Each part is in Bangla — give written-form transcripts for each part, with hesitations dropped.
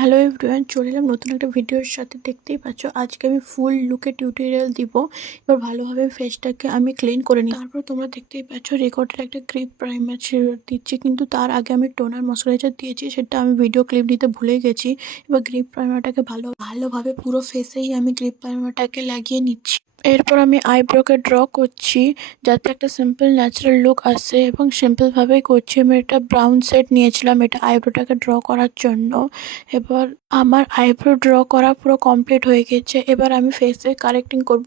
হ্যালো এভরিওয়ান, চলে এলাম নতুন একটা ভিডিওর সাথে। দেখতেই পাচ্ছ আজকে আমি ফুল লুকে টিউটোরিয়াল দিব। এবার ভালোভাবে ফেসটাকে আমি ক্লিন করে নিই। তারপর তোমরা দেখতেই পাচ্ছ রেকর্ডের একটা ক্রিপ প্রাইমার দিচ্ছি, কিন্তু তার আগে আমি টোনার ময়শ্চারাইজার দিয়েছি, সেটা আমি ভিডিও ক্লিপ নিতে ভুলে গেছি। এবার গ্রিপ প্রাইমারটাকে ভালোভাবে পুরো ফেসেই আমি গ্রিপ প্রাইমারটাকে লাগিয়ে নিচ্ছি। এরপর আমি আইব্রোকে ড্র করছি যাতে একটা সিম্পল ন্যাচারাল লুক আসে, এবং সিম্পলভাবেই করছি। আমি একটা ব্রাউন সেট নিয়েছিলাম এটা আইব্রোটাকে ড্র করার জন্য। এবার আমার আইব্রো ড্র করা পুরো কমপ্লিট হয়ে গেছে। এবার আমি ফেসে কারেক্টিং করব,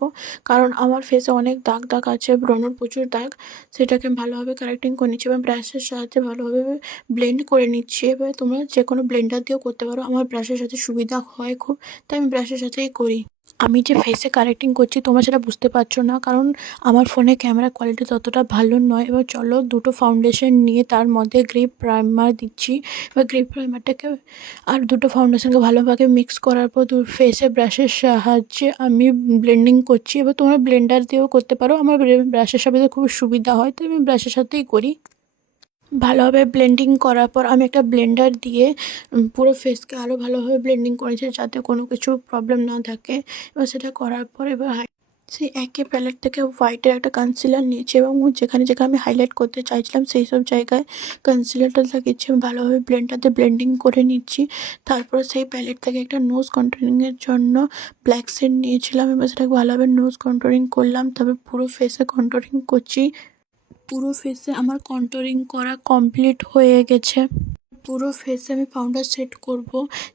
কারণ আমার ফেসে অনেক দাগ দাগ আছে, ব্রণর প্রচুর দাগ। সেটাকে ভালোভাবে কারেক্টিং করে নিচ্ছি এবং ব্রাশের সাহায্যে ভালোভাবে ব্লেন্ড করে নিচ্ছি। এবার তোমরা যে কোনো ব্লেন্ডার দিয়েও করতে পারো, আমার ব্রাশের সাথে সুবিধা হয় খুব, তাই আমি ব্রাশের সাথেই করি। আমি যে ফেসে কারেক্টিং করছি তোমরা সেটা বুঝতে পারছো না, কারণ আমার ফোনে ক্যামেরা কোয়ালিটি ততটা ভালো নয়। এবার চলো দুটো ফাউন্ডেশন নিয়ে তার মধ্যে গ্রিপ প্রাইমার দিচ্ছি। এবার গ্রিপ প্রাইমারটাকে আর দুটো ফাউন্ডেশনকে ভালোভাবে মিক্স করার পর ফেসে ব্রাশের সাহায্যে আমি ব্লেন্ডিং করছি। এবার তোমরা ব্লেন্ডার দিয়েও করতে পারো, আমার ব্রাশের সাথে খুব সুবিধা হয়, তাই আমি ব্রাশের সাথেই করি। ভালোভাবে ব্লেন্ডিং করার পর আমি একটা ব্লেন্ডার দিয়ে পুরো ফেসকে আরও ভালোভাবে ব্লেন্ডিং করেছি, যাতে কোনো কিছু প্রবলেম না থাকে। এবার সেটা করার পর এবার সেই একই প্যালেট থেকে হোয়াইটের একটা কনসিলার নিয়েছি, এবং যেখানে যেখানে আমি হাইলাইট করতে চাইছিলাম সেই সব জায়গায় কনসিলারটা লাগিয়েছি। ভালোভাবে ব্লেন্ডারতে ব্লেন্ডিং করে নিচ্ছি। তারপর সেই প্যালেট থেকে একটা নোজ কন্ট্রোলিংয়ের জন্য ব্ল্যাক শেড নিয়েছিলাম, এবার সেটাকে ভালোভাবে নোজ কন্ট্রোলিং করলাম। তারপর পুরো ফেসে কন্ট্রোলিং করছি। পুরো ফেসে আমার কন্ট্রোলিং করা কমপ্লিট হয়ে গেছে। পুরো ফেসে আমি পাউডার সেট করব,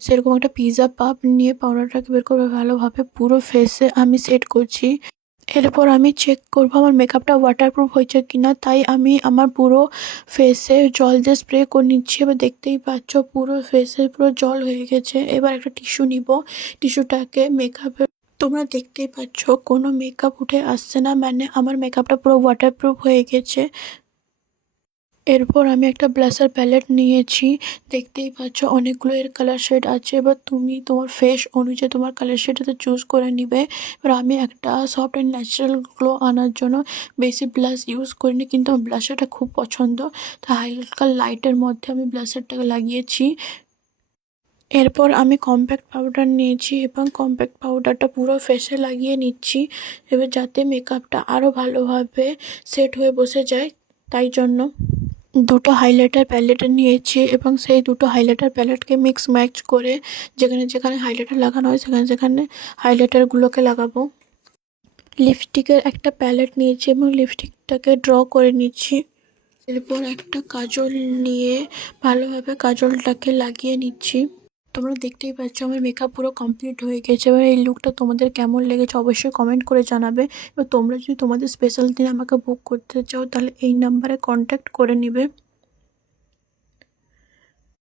সেরকম একটা পিৎজা পাপ নিয়ে পাউডারটাকে বের করবো। ভালোভাবে পুরো ফেসে আমি সেট করছি। এরপর আমি চেক করব আমার মেকআপটা ওয়াটারপ্রুফ হয়েছে কিনা, তাই আমি আমার পুরো ফেসে জল দিয়ে স্প্রে করে নিচ্ছি। এবার দেখতেই পাচ্ছ পুরো ফেসে পুরো জল হয়ে গেছে। এবার একটা টিস্যু নিব, টিস্যুটাকে মেকআপে তোমরা দেখতেই পাচ্ছ কোনো মেকআপ উঠে আসছে না, মানে আমার মেকআপটা পুরো ওয়াটারপ্রুফ হয়ে গেছে। এরপর আমি একটা ব্লাশার প্যালেট নিয়েছি, দেখতেই পাচ্ছ অনেকগুলো এর কালার শেড আছে। এবার তুমি তোমার ফেস অনুযায়ী তোমার কালার শেডটা চুজ করে নিবে। এবার আমি একটা সফট অ্যান্ড ন্যাচারাল গ্লো আনার জন্য বেশি ব্লাশ ইউজ করিনি, কিন্তু আমার ব্লাশারটা খুব পছন্দ, তাই হালকা লাইটের মধ্যে আমি ব্লাশারটাকে লাগিয়েছি। এরপর আমি কম্প্যাক্ট পাউডার নিয়েছি এবং কম্প্যাক্ট পাউডারটা পুরো ফেসে লাগিয়ে নিচ্ছি, এবার যাতে মেকআপটা আরও ভালোভাবে সেট হয়ে বসে যায়। তাই জন্য দুটো হাইলাইটার প্যালেট নিয়েছি, এবং সেই দুটো হাইলাইটার প্যালেটকে মিক্স ম্যাচ করে যেখানে যেখানে হাইলাইটার লাগানো হয় সেখানে সেখানে হাইলাইটারগুলোকে লাগাবো। লিপস্টিকের একটা প্যালেট নিয়েছি এবং লিপস্টিকটাকে ড্র করে নিচ্ছি। এরপর একটা কাজল নিয়ে ভালোভাবে কাজলটাকে লাগিয়ে নিচ্ছি। তোমরা দেখতেই পাচ্ছ আমার মেকআপ পুরো কমপ্লিট হয়ে গেছে। এবার এই লুকটা তোমাদের কেমন লেগেছে অবশ্যই কমেন্ট করে জানাবে। এবার তোমরা যদি তোমাদের স্পেশাল দিন আমাকে বুক করতে চাও তাহলে এই নাম্বারে কন্ট্যাক্ট করে নিবে।